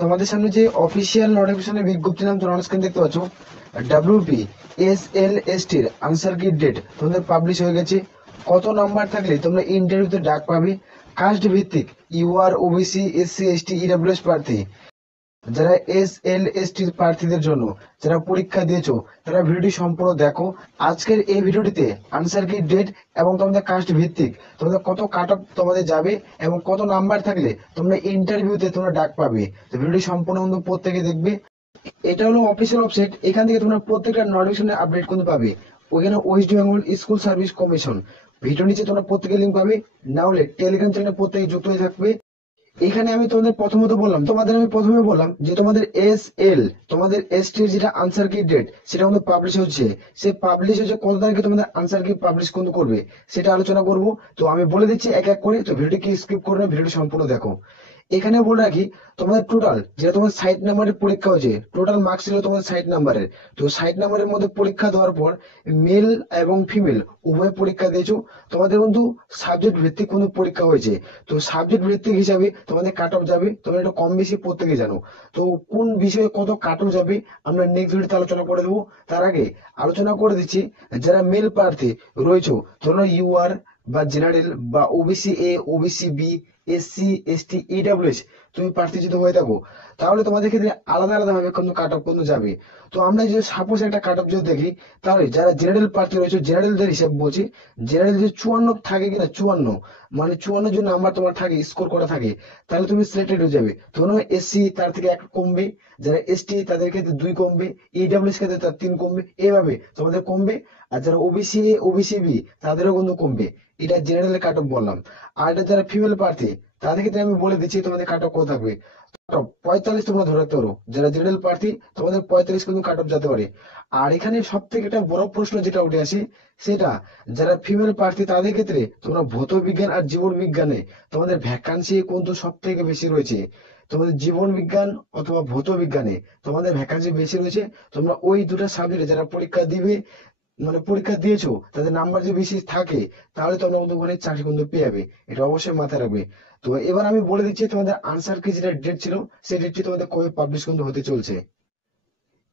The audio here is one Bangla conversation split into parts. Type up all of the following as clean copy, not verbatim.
তোমাদের সামনে যে অফিসিয়াল নোটিফিকেশনের বিজ্ঞপ্তি নাম তোমরা স্ক্রিন দেখতে পাচ্ছ, ডাব্লিউপি এসএলএসটি এর আনসার কি ডেট তোমাদের পাবলিশ হয়ে গেছে। কত নাম্বার থাকলে তোমরা ইন্টারভিউতে ডাক পাবে। কাস্ট ভিত্তিক UR, OBC, SC, ST, EWS প্রার্থী, যারা এসএলএসটি প্রার্থীদের জন্য যারা পরীক্ষা দিয়েছো তারা ভিডিওটি সম্পূর্ণ দেখো। আজকের এই ভিডিওটিতে আনসার কি ডেট এবং তোমাদের কাস্ট ভিত্তিক তোমাদের কত কাট অফ তোমাদের যাবে এবং কত নাম্বার থাকলে তোমরা ইন্টারভিউতে তোমরা ডাক পাবে। তো ভিডিওটি সম্পূর্ণ কিন্তু প্রত্যেকে দেখবে। এটা হলো অফিসিয়াল ওয়েবসাইট, এখান থেকে তোমরা প্রত্যেকটা নোটিফিকেশনের আপডেট কিন্তু পাবে। ওখানে West Bengal school service commission video নিচে তোমরা প্রত্যেকে লিঙ্ক পাবে। না হলে টেলিগ্রাম চ্যানেলে প্রত্যেকে যুক্ত হয়ে থাকবে। এখানে আমি তোমাদের প্রথমে বললাম যে তোমাদের তোমাদের এসটি এর যেটা আনসার কি ডেট সেটা কিন্তু পাবলিশ হচ্ছে। সে পাবলিশ হচ্ছে কত তারিখে তোমাদের আনসার কি পাবলিশ কিন্তু করবে সেটা আলোচনা করব। তো আমি বলে দিচ্ছি এক এক করে, তো ভিডিওটি স্কিপ করে না, ভিডিওটি সম্পূর্ণ দেখো। এখানে বলে রাখি তোমাদের টোটাল যেটা তোমার 60 নাম্বারের পরীক্ষা হয়েছে, টোটাল মার্কস ছিল তোমাদের 60 নাম্বারের। তো 60 নাম্বারের মধ্যে পরীক্ষা দেওয়ার পর মেল এবং ফিমেল উভয় পরীক্ষা দিয়েছো। তোমাদের কিন্তু সাবজেক্ট ভিত্তিক কোনো পরীক্ষা হয়েছে। তো সাবজেক্ট ভিত্তিক হিসাবে তোমাদের কাট অফ যাবে, তোমরা এটা কম বেশি প্রত্যেকে জানো। তো কোন বিষয়ে কত কাট অফ যাবে আমরা নেক্সট ভিডিওতে আলোচনা করে দেবো। তার আগে আলোচনা করে দিচ্ছি, যারা মেল প্রার্থী রয়েছে, তোমরা ইউআর বা জেনারেল বা OBC A, OBC B, SC, ST, EWS তুমি প্রার্থী যদি হয়ে থাকো, তাহলে তোমাদের ক্ষেত্রে আলাদা আলাদা ভাবে কিন্তু কাট অফ কিন্তু যাবে। তো আমরা যদি সাপোজ একটা কাট অফ যদি দেখি, তাহলে যারা জেনারেল প্রার্থী রয়েছে, জেনারেলদের হিসাব বলছি, জেনারেল যে 54 থাকে কিনা, 54 মানে 54 যে নাম্বার তোমার থাকে স্কোর করা থাকে, তাহলে তুমি সিলেক্টেড হয়ে যাবে। ধরো এসসি তার থেকে 1 কমবে, যারা এসটি তাদের ক্ষেত্রে 2 কমবে, ইডব্লিউএস ক্ষেত্রে তার 3 কমবে, এভাবে তোমাদের কমবে। আর যারা ওবিসি এ, ওবিসি বি তাদেরও কিন্তু কমবে। এটা জেনারেল কাট অফ বললাম। আর এটা যারা ফিমেল প্রার্থী তাদের ক্ষেত্রে আমি বলে দিচ্ছি তোমাদের কাট অফ কত থাকবে। 45 তোমরা ধরে রাখতে পারো, যারা জেনারেল প্রার্থী তোমাদের 45 কিন্তু কাট অফ যেতে পারে। আর এখানে সব থেকে একটা বড় প্রশ্ন যেটা উঠে আসে, সেটা যারা ফিমেল প্রার্থী তাদের ক্ষেত্রে তোমরা ভৌত বিজ্ঞান আর জীবন বিজ্ঞানে তোমাদের ভ্যাকান্সি কিন্তু সব থেকে বেশি রয়েছে। তোমাদের জীবন বিজ্ঞান অথবা ভৌত বিজ্ঞানে তোমাদের ভ্যাকান্সি বেশি রয়েছে। তোমরা ওই দুটো সাবজেক্টে যারা পরীক্ষা দিবে, মানে পরীক্ষা দিয়েছো, তাদের নাম্বার যদি বেশি থাকে, তাহলে তোমরা কিন্তু ওখানে চাকরি কিন্তু পেয়ে যাবে। এটা অবশ্যই মাথায় রাখবে। তো এবার আমি বলে দিচ্ছি তোমাদের আনসার কি যেটা ডেট ছিল, সেই ডেটটি তোমাদের কবে পাবলিশ কিন্তু হতে চলছে।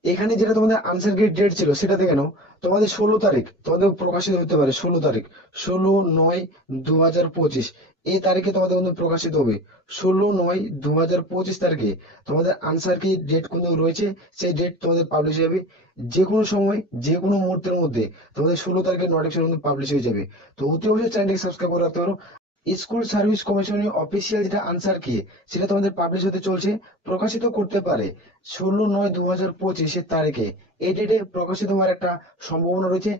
এখানে যেটা তোমাদের আনসার কি ডেট ছিল সেটা দেখে নাও। তোমাদের 16 তারিখ তোমাদের প্রকাশিত হতে পারে, 16 তারিখ, 16/9/2025 এই তারিখে তোমাদের কিন্তু প্রকাশিত হবে। 16/9/2025 তারিখে তোমাদের আনসার কি ডেট কিন্তু রয়েছে, সেই ডেট তোমাদের পাবলিশ হয়ে যাবে। যে কোনো সময় যে কোনো মুহূর্তের মধ্যে তোমাদের 16 তারিখের নোটিফিকেশন কিন্তু পাবলিশ হয়ে যাবে। তো অতি অবশ্যই চ্যানেলটিকে সাবস্ক্রাইব করে রাখতে পারো। স্কুল সার্ভিস কমিশনের অফিসিয়াল যেটা আনসার কি সেটা তোমাদের পাবলিশ হতে চলছে, প্রকাশিত করতে পারে 16/9/2025 তারিখে। এই ডেটে প্রকাশিত হওয়ার একটা সম্ভাবনা রয়েছে।